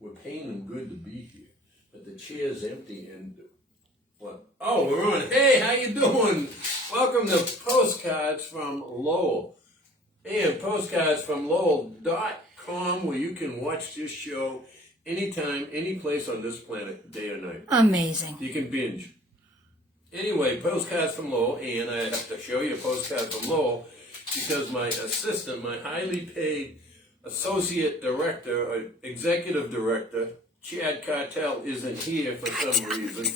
we're paying them good to be here. But the chair's empty and what? Oh, we're on. Hey, how you doing? Welcome to Postcards from Lowell. And Postcards from Lowell.com, where you can watch this show anytime, any place on this planet, day or night. Amazing. You can binge. Anyway, Postcards from Lowell, and I have to show you a postcard from Lowell because my assistant, my highly paid associate director, or executive director, Chad Cartel, isn't here for some reason.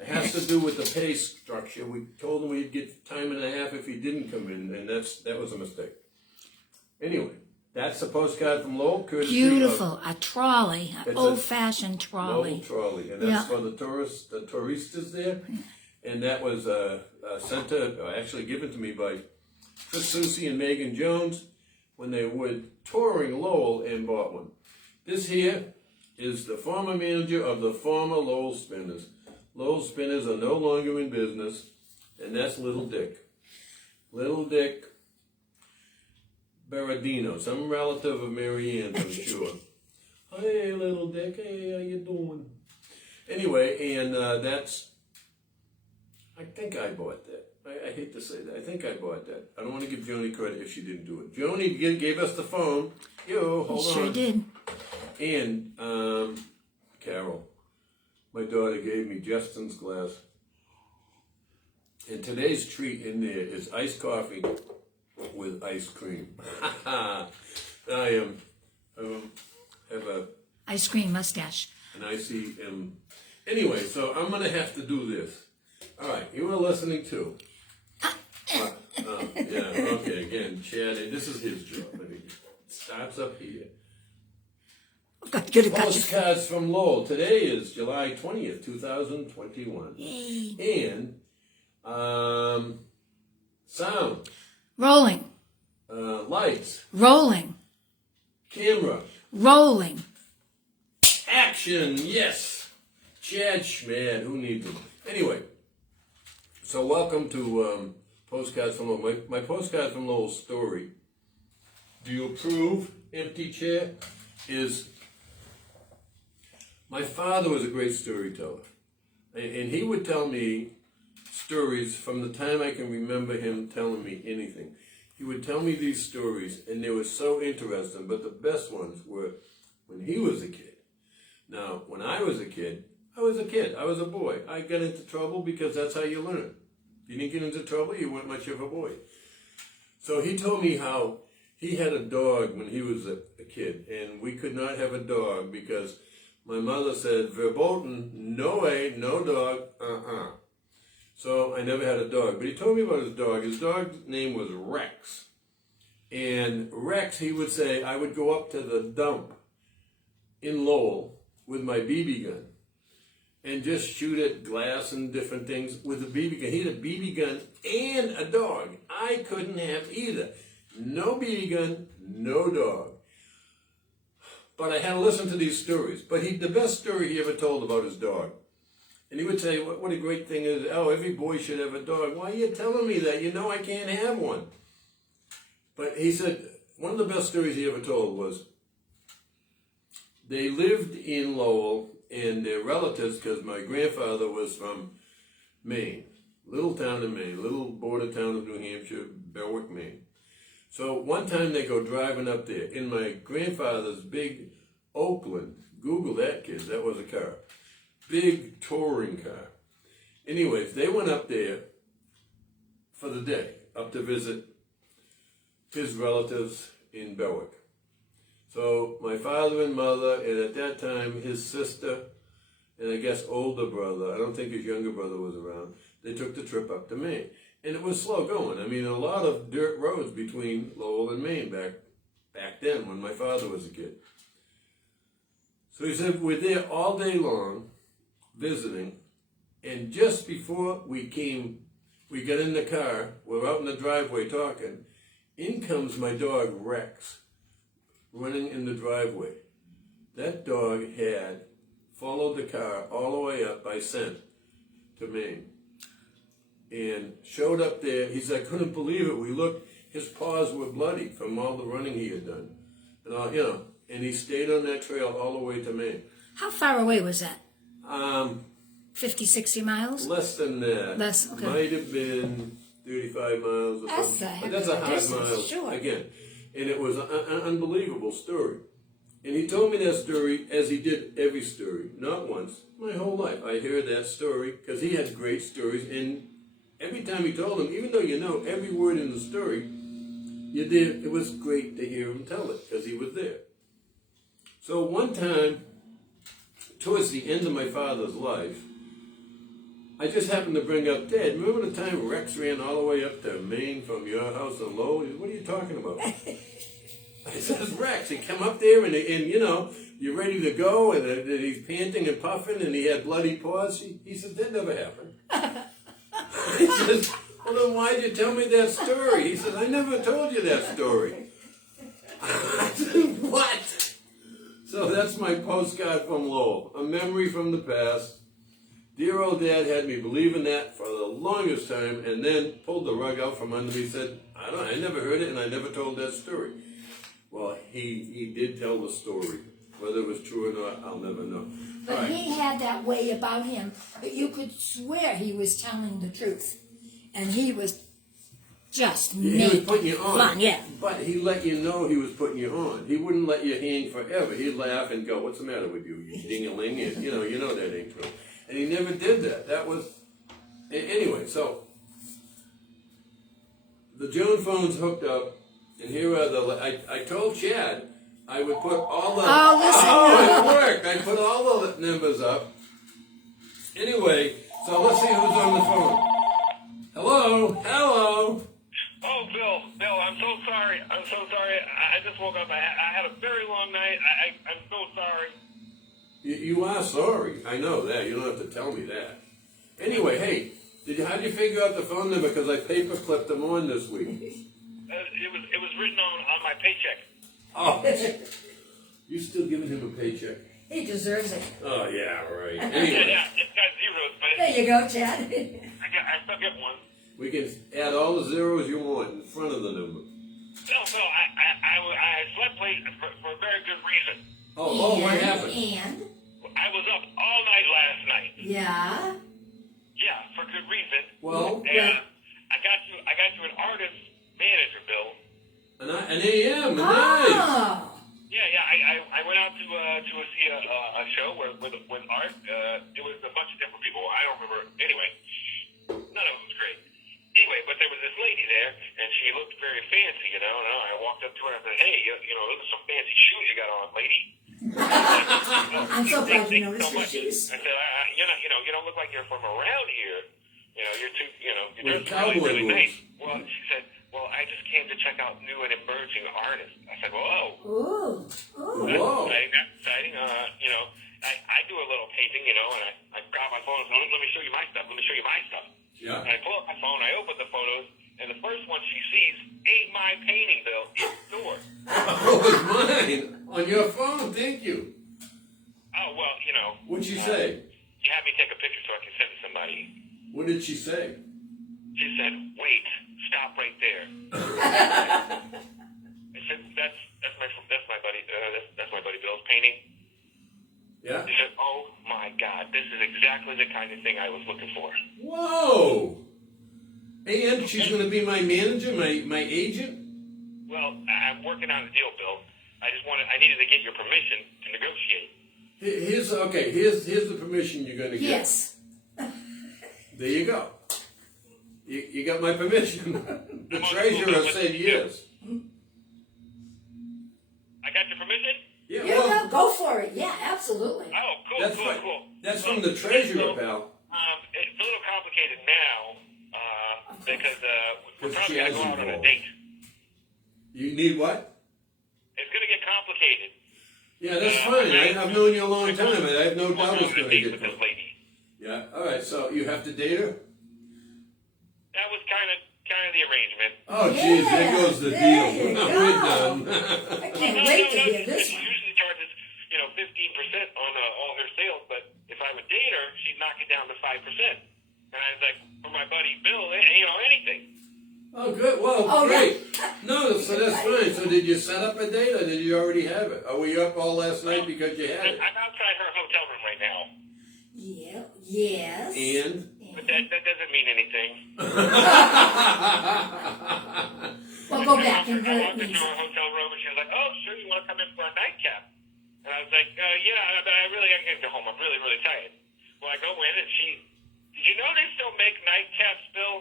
It has to do with the pay structure. We told him we'd get time and a half if he didn't come in, and that was a mistake. Anyway, that's a postcard from Lowell. Beautiful, a trolley, an old-fashioned trolley. Lowell trolley, and that's for the tourists, the touristas there. And that was sent to, actually given to me by Chris Susie and Megan Jones when they were touring Lowell and bought one. This here is the former manager of the former Lowell Spinners. Lowell Spinners are no longer in business, and that's Little Dick. Little Dick Berardino, some relative of Mary Ann's, I'm sure. Hey, Little Dick, hey, how you doing? Anyway, and that's, I think I bought that. I hate to say that. I think I bought that. I don't want to give Joni credit if she didn't do it. Joni gave us the phone. Yo, hold on. Sure did. And Carol, my daughter, gave me Justin's glass. And today's treat in there is iced coffee with ice cream. I have a ice cream mustache. An icy. Anyway, so I'm going to have to do this. All right, you were listening to. Yeah, okay, again, Chad, this is his job. I mean, it starts up here. Postcards from Lowell. Today is July 20th, 2021. Yay. And sound. Rolling. Lights. Rolling. Camera. Rolling. Action, yes. Chad Schmad, who needs him? Anyway, so welcome to Postcards from Lowell. My Postcards from Lowell story, do you approve, empty chair, is my father was a great storyteller. And he would tell me stories from the time I can remember him telling me anything. He would tell me these stories, and they were so interesting, but the best ones were when he was a kid. Now, when I was a kid, I was a boy. I got into trouble because that's how you learn. If you didn't get into trouble, you weren't much of a boy. So he told me how he had a dog when he was a kid, and we could not have a dog because my mother said, verboten, no way, no dog, So I never had a dog. But he told me about his dog. His dog's name was Rex. And Rex, he would say, I would go up to the dump in Lowell with my BB gun and just shoot at glass and different things with a BB gun. He had a BB gun and a dog. I couldn't have either. No BB gun, no dog. But I had to listen to these stories. But the best story he ever told about his dog. And he would say, what a great thing is, every boy should have a dog. Why are you telling me that? You know I can't have one. But he said, one of the best stories he ever told was, they lived in Lowell, and their relatives, because my grandfather was from Maine, little town in Maine, little border town of New Hampshire, Berwick, Maine. So one time they go driving up there in my grandfather's big Oakland. Google that, kids. That was a car. Big touring car. Anyways, they went up there for the day, up to visit his relatives in Berwick. So my father and mother, and at that time his sister, and I guess older brother, I don't think his younger brother was around, they took the trip up to Maine. And it was slow going. I mean, a lot of dirt roads between Lowell and Maine back then when my father was a kid. So he said, we're there all day long visiting, and just before we got in the car, we're out in the driveway talking, in comes my dog Rex, running in the driveway. That dog had followed the car all the way up by scent to Maine and showed up there. He said, I couldn't believe it. We looked, his paws were bloody from all the running he had done. And and he stayed on that trail all the way to Maine. How far away was that? 50, 60 miles? Less than that. Less, okay. Might have been 35 miles or something. But that's a hard mile sure. again. And it was an unbelievable story. And he told me that story as he did every story. Not once. My whole life. I heard that story because he had great stories. And every time he told them, even though you know every word in the story, you did. It was great to hear him tell it because he was there. So one time, towards the end of my father's life, I just happened to bring up, Dad, remember the time Rex ran all the way up to Maine from your house in Lowell? He said, what are you talking about? I said, Rex, he come up there and you know, you're ready to go and he's panting and puffing and he had bloody paws. He said, that never happened. I said, well then why'd you tell me that story? He said, I never told you that story. I said, what? So that's my postcard from Lowell, a memory from the past. Dear old Dad had me believing that for the longest time and then pulled the rug out from under me and said, I never heard it and I never told that story. Well, he did tell the story. Whether it was true or not, I'll never know. But he had that way about him that you could swear he was telling the truth. And he was just He was putting you on. fun, yeah. But he let you know he was putting you on. He wouldn't let you hang forever. He'd laugh and go, what's the matter with you? You ding-a-ling? You know that ain't true. And he never did that. That was... Anyway, so... The Joan phone's hooked up, and here are the... I told Chad I would put all the... it worked! I put all the numbers up. Anyway, so let's see who's on the phone. Hello? Hello? Oh, Bill, I'm so sorry. I just woke up. I had a very long night. I'm so sorry. You are sorry. I know that. You don't have to tell me that. Anyway, hey, how did you figure out the phone number? Because I paper clipped them on this week. It was written on my paycheck. Oh, you still giving him a paycheck? He deserves it. Oh yeah, right. Anyway, Yeah, it's got zeros, but There you go, Chad. I still get one. we can add all the zeros you want in front of the number. No, I slept late for a very good reason. Oh, what happened? And? I was up all night last night. Yeah. Yeah, for good reason. Well, And I got you an artist manager, Bill. an AM, nice. Oh. Yeah. I went out to see a show with art. It was a bunch of different people. I don't remember. Anyway, none of it was great. Anyway, but there was this lady there, and she looked very fancy, you know. And I walked up to her and I said, "Hey, those are some fancy shoes you got on, lady." I'm so glad you noticed so your much. shoes. I said, you don't look like you're from around here. You know, you're too, you're With just cowboy really boots. nice. Well, she said, well, I just came to check out new and emerging artists. I said, well, Ooh. that's Whoa. exciting. That's exciting. I do a little painting, and I grab my phone and say, let me show you my stuff. Let me show you my stuff. Yeah. And I pull up my phone, I open the photos, and the first one she sees ain't my painting, Bill. It's yours. Oh, it's mine on your phone. Thank you. Oh, well, What'd she say? you had me take a picture so I can send it to somebody. What did she say? She said, wait, stop right there. I said, that's my buddy, that's my buddy Bill's painting. Yeah. She said, oh my God, this is exactly the kind of thing I was looking for. Whoa. And she's going to be my manager, my agent. Well, I'm working on a deal, Bill. I needed to get your permission to negotiate. Here's the permission you're going to get. Yes. There you go. You got my permission. The treasurer said yes. I got your permission? Yeah, Yeah, well, go for it. Yeah, absolutely. Oh, cool, that's cool, fine. cool. That's from the treasurer, pal. It's a little complicated now because we're With probably going to jazz go out on a involved. date. You need what? It's going to get complicated. Yeah, that's fine. I've known you a long time, and I have no I'm doubt going it's on a going to date get with this done. lady. Yeah, all right, so you have to date her? That was kind of the arrangement. Oh, geez, there Yeah, goes the there deal. you We're go. done. I can't wait to hear this She one. usually charges, 15% on all her sales, but if I would date her, she'd knock it down to 5%. And I was like, for my buddy Bill, anything. Oh, good. Well, Oh, great. No, so that's fine. So did you set up a date, or did you already have it? Or were you up all last night because you had it? I'm outside her hotel room right now. Yeah. Yes. And? But that doesn't mean anything. Well, go back and I hurt walked into me. her hotel room and she was like, "Oh, sure, you want to come in for a nightcap?" And I was like, "Yeah, but I gotta go home. I'm really, really tired." Well, I go in and did you know they still make nightcaps, Bill?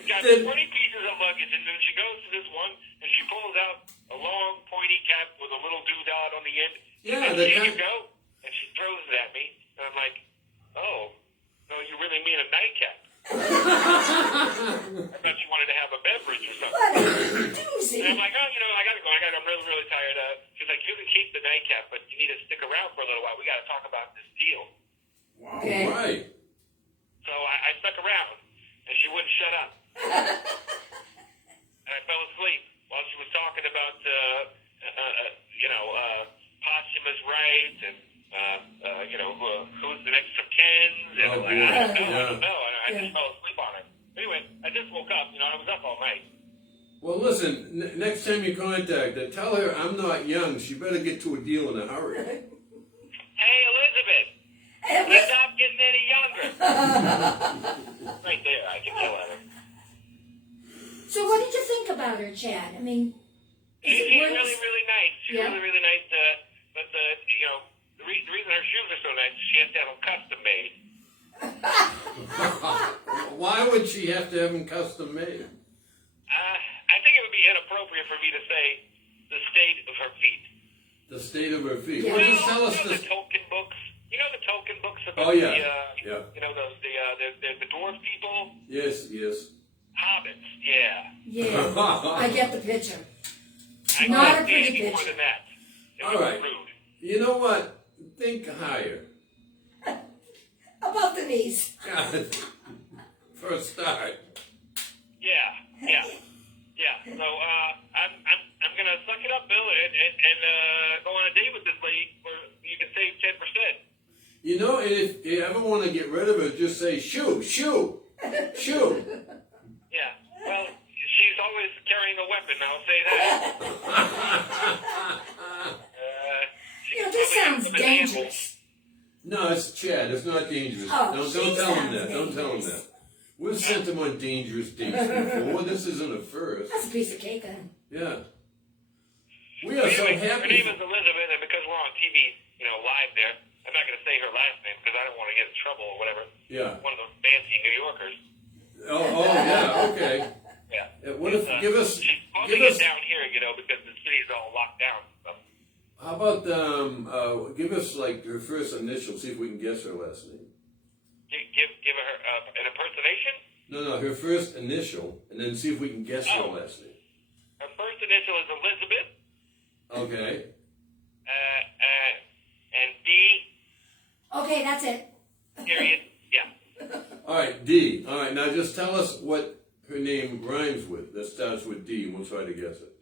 She's got 20 pieces of luggage, and then she goes to this one and she pulls out a long, pointy cap with a little doodad on the end. Yeah, and the here kind- you go. And she throws it at me, and I'm like, "Oh, no, you really mean a nightcap?" I thought she wanted to have a beverage or something. What a And doozy. I'm like, "Oh, I gotta go. I'm really, really tired." She's like, "You can keep the nightcap, but you need to stick around for a little while. We gotta talk about this deal." Wow, Okay. right. So I stuck around, and she wouldn't shut up. And I fell asleep while she was talking about, posthumous rights and, who's the next of kins. And Oh, I'm like, boy. I don't Yeah. know. And I Yeah. just fell asleep on her. Anyway, I just woke up. I was up all night. Well, listen, next time you contact her, tell her I'm not young. She better get to a deal in a hurry. Hey, Elizabeth, It you're was, not getting any younger. Right there, I can tell her. so what did you think about her, Chad? I mean, is She's it really, worth- really nice. She's Yeah. really, really nice. But the reason her shoes are so nice, she has to have them custom made. Why would she have to have them custom made? I think it would be inappropriate for me to say the state of her feet. The state of her feet. Yeah. Well, just tell us you know this. the token books. You know the token books about Oh, yeah. the Yeah. the dwarf people, Yes, yes. hobbits. Yeah. Yeah, I get the picture. I Not can't a pretty say any more picture. than that. It All was right. rude. You know what? Think higher. About the knees. For a start. Yeah. So I'm gonna suck it up, Bill, and go on a date with this lady where you can save 10%. You know, and if you ever want to get rid of her, just say shoo, shoo, shoo. Yeah. Well, she's always carrying a weapon. I'll say that. She You know, can this probably sounds hit with a handle. dangerous. No, it's Chad. It's not dangerous. Oh, don't she tell him sounds that. Don't tell him dangerous. that. We've sent him on dangerous dates before. This isn't a first. That's a piece of cake then. Yeah. We are so Anyway, her happy. name is Elizabeth, and because we're on TV, live there, I'm not going to say her last name because I don't want to get in trouble or whatever. Yeah. One of those fancy New Yorkers. Oh, yeah. Okay. Yeah. What if give us She's supposed to give get us down here, because the city's all locked down. So. how about give us like her first initial, see if we can guess her last name. Give her an impersonation. No, her first initial, and then see if we can guess her Oh. last name. Her first initial is Elizabeth, Okay. and D. Okay, that's it. Period. Yeah. All right, D. All right, now just tell us what her name rhymes with. That starts with D, and we'll try to guess it.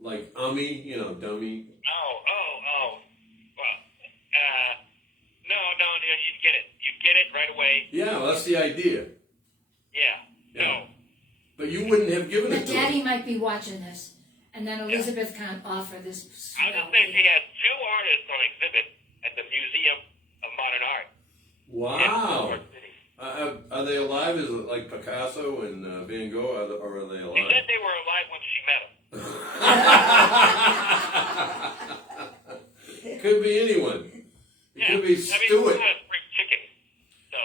Like dummy. Oh. Well, no, you'd get it. You'd get it right away. Yeah, well, that's the idea. Yeah. No. But you wouldn't have given But it to Daddy her. might be watching this, and then Elizabeth can't offer this. I was just saying she has 2 artists on exhibit at the Museum of Modern Art. Wow. In New York City. Are they alive? Is it like Picasso and Van Gogh, or are they She alive? said they were alive when she met them. Could be anyone. It could be It's Stewart. not a spring chicken. So,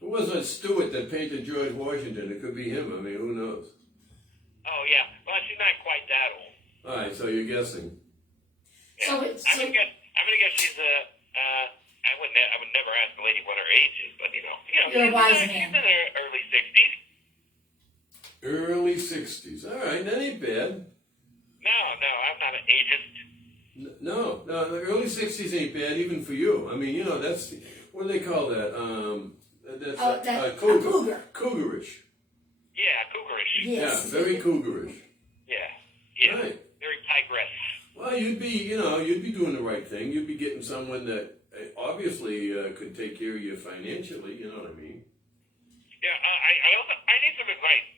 Who was that Stewart that painted George Washington? It could be him. I mean, who knows? oh yeah. Well, she's not quite that old. All right, so you're guessing. Yeah. So I'm gonna guess she's I would never ask a lady what her age is, but You're a wise she's man. in her early 60s. Early 60s. All right, that ain't bad. No, I'm not an ageist. No, the early 60s ain't bad even for you. I mean, that's, what do they call that? That's a cougar. cougar. Cougarish. Yeah, cougarish. Yes. Yeah, very cougarish. Yeah. Right. Very tigress. Well, you'd be doing the right thing. You'd be getting someone that obviously could take care of you financially. You know what I mean? Yeah, I need some advice.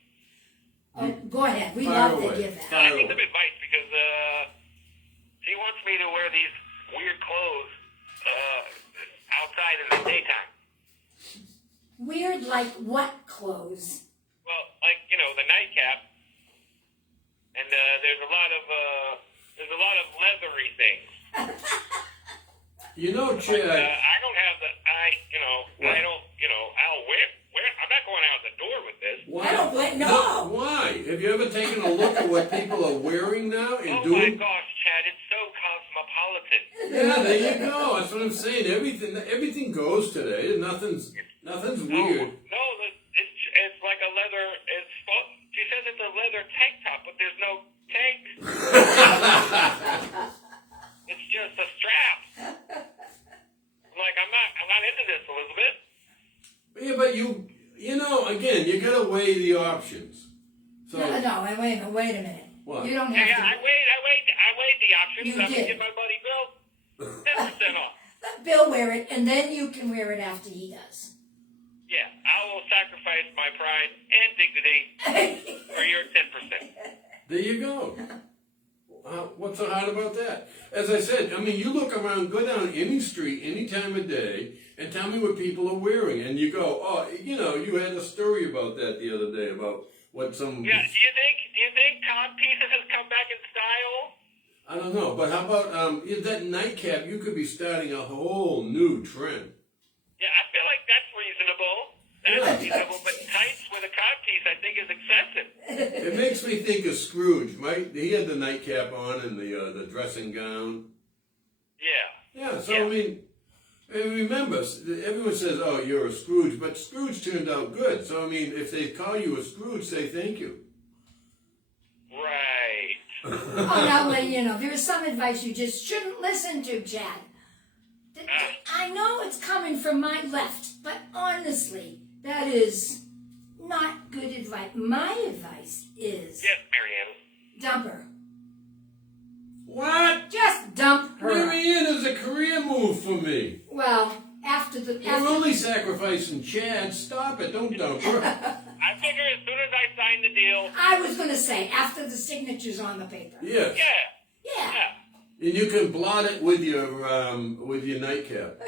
Oh, go ahead. We Fire love to away. give that. Fire I need away. some advice because she wants me to wear these weird clothes outside in the daytime. Weird, like what clothes? Well, like the nightcap, and there's a lot of leathery things. You know, Like, Chad. I don't have the What? I don't I'll wear. I'm not going out the door with this. Why? I don't blame- no. Why? Have you ever taken a look at what people are wearing now and Oh my doing? gosh, Chad, it's so cosmopolitan. Yeah, there you go. That's what I'm saying. Everything goes today. Nothing's weird. No, it's like a leather. She says it's a leather tank top, but there's no tank. It's just a strap. I'm like, I'm not into this, Elizabeth. Yeah, but again, you gotta weigh the options. So No, wait a minute. What? You don't Yeah, have I weighed the options. You I'm did. gonna give my buddy Bill 10% off. let Bill wear it, and then you can wear it after he does. Yeah, I will sacrifice my pride and dignity for your 10%. there you go. What's so hard about that? As I said, I mean, you look around, go down any street, any time of day, and tell me what people are wearing, and you go, oh, you had a story about that the other day about what some. Yeah, do you think Todd Pieces has come back in style? I don't know, but how about that nightcap? You could be starting a whole new trend. Yeah, I feel like that's reasonable. That's reasonable, but tights with a codpiece I think is excessive. It makes me think of Scrooge, right? He had the nightcap on and the dressing gown. Yeah. Yeah, so I mean, remember, everyone says, "Oh, you're a Scrooge," but Scrooge turned out good. So I mean, if they call you a Scrooge, say thank you. Right. Oh, now, well, there's some advice you just shouldn't listen to, Chad. I know it's coming from my left, but honestly, that is not good advice. My advice is Yes, Marianne. dump her. What? Just dump her. Marianne is a career move for me. Well, after You're only sacrificing Chad. Stop it. Don't dump her. I figure as soon as I sign the deal. I was going to say, after the signature's on the paper. Yes. Yeah. Yeah. Yeah. And you can blot it with your nightcap.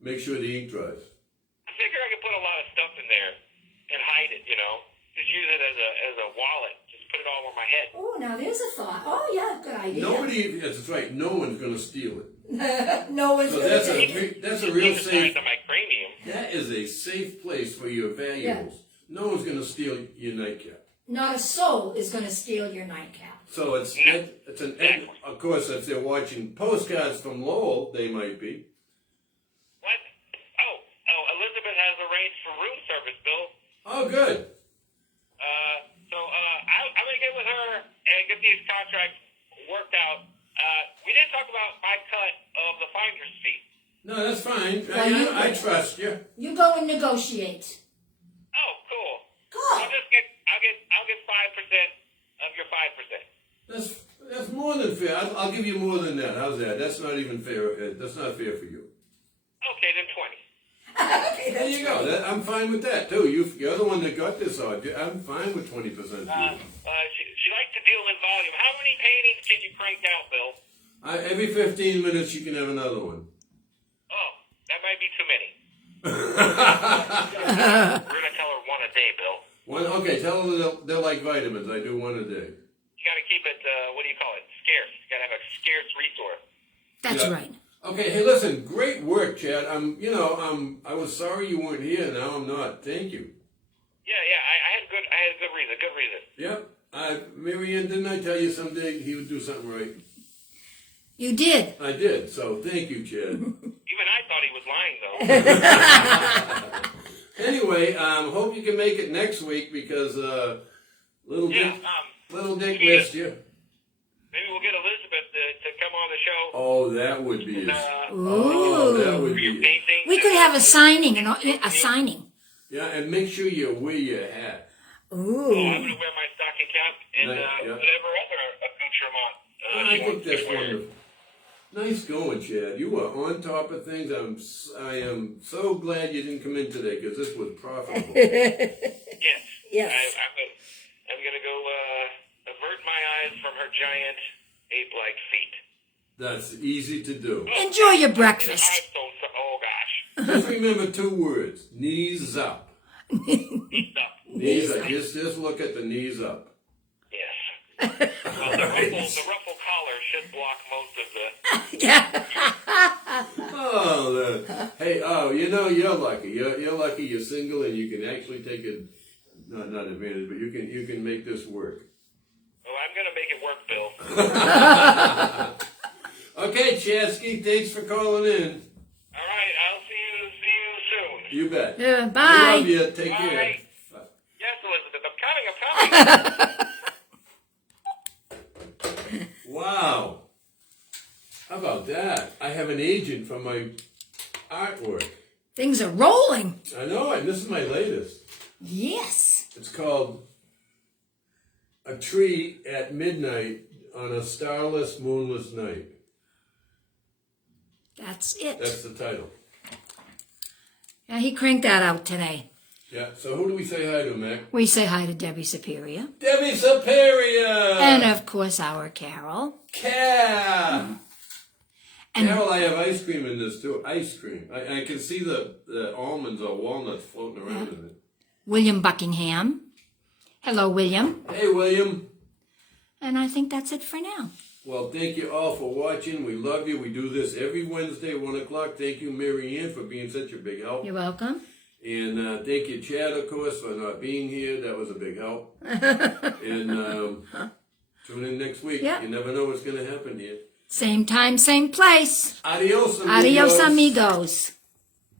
Make sure the ink dries. I figure I could put a lot of stuff in there and hide it. Just use it as a wallet. Just put it all over my head. Oh, now there's a thought. Oh, yeah, good idea. That's right. No one's going to steal it. No one's So going that's to that's a real It's the safe. size of my cranium. That is a safe place for your valuables. No one's going to steal your nightcap. Not a soul is going to steal your nightcap. So it's of course, if they're watching Postcards from Lowell, they might be. What? Oh, Elizabeth has arranged for room service, Bill. Oh, good. I'm going to get with her and get these contracts worked out. We didn't talk about my cut of the finder's fee. No, that's fine. Well, I trust you. You go and negotiate. Oh, cool. Cool. I'll get 5% of your 5%. That's more than fair. I'll give you more than that. How's that? That's not even fair. That's not fair for you. Okay, then 20. Okay, There you go. I'm fine with that too. You're the one that got this on. I'm fine with 20%. She likes to deal in volume. How many paintings can you crank out, Bill? Every 15 minutes you can have another one. Oh, that might be too many. We're going to tell her one a day, Bill. Okay, tell them they're like vitamins. I do one a day. You got to keep it, what do you call it, scarce. You got to have a scarce resource. That's Yeah. right. Okay, hey, listen, great work, Chad. I was sorry you weren't here. Now I'm not. Thank you. Yeah, I had a good reason. Yep. Marianne, didn't I tell you someday he would do something right? You did. I did. So thank you, Chad. Even I thought he was lying, though. Anyway, hope you can make it next week because little Dick missed you. Maybe we'll get Elizabeth to come on the show. Oh, that would be it. Ooh. That would For your be it. painting. We could have a signing, a signing. Yeah, and make sure you wear your hat. I'm Ooh. going to wear my stocking cap and Yeah. whatever other accoutrement I she think wants that's to wear. wonderful. Nice going, Chad. You are on top of things. I am so glad you didn't come in today because this was profitable. Yes. Yes. I'm going to go avert my eyes from her giant ape-like feet. That's easy to do. Enjoy your breakfast. Oh, gosh. Just remember 2 words. Knees up. Knees up. Knees up. Just look at the knees up. Yes. Well, the ruffle collar should block most of the... Yeah. Oh, hey, you're lucky. You're lucky. You're single, and you can actually take not advantage, but you can make this work. Well, I'm going to make it work, Bill. Okay, Chasky, thanks for calling in. All right, I'll see you soon. You bet. Yeah, I bye. love you. Take Bye. care. Yes, Elizabeth, I'm coming. Wow. How about that? I have an agent for my artwork. Things are rolling. I know, and this is my latest. Yes. It's called A Tree at Midnight on a Starless, Moonless Night. That's it. That's the title. Yeah, he cranked that out today. Yeah, so who do we say hi to, Mac? We say hi to Debbie Superior. Debbie Superior! And of course our Carol. And Carol, I have ice cream in this too. Ice cream. I can see the almonds or walnuts floating around in it. William Buckingham. Hello, William. Hey, William. And I think that's it for now. Well, thank you all for watching. We love you. We do this every Wednesday, 1 o'clock. Thank you, Mary Ann, for being such a big help. You're welcome. And thank you, Chad, of course, for not being here. That was a big help. And tune in next week. Yeah. You never know what's going to happen here. Same time, same place. Adios, amigos. Adios, amigos.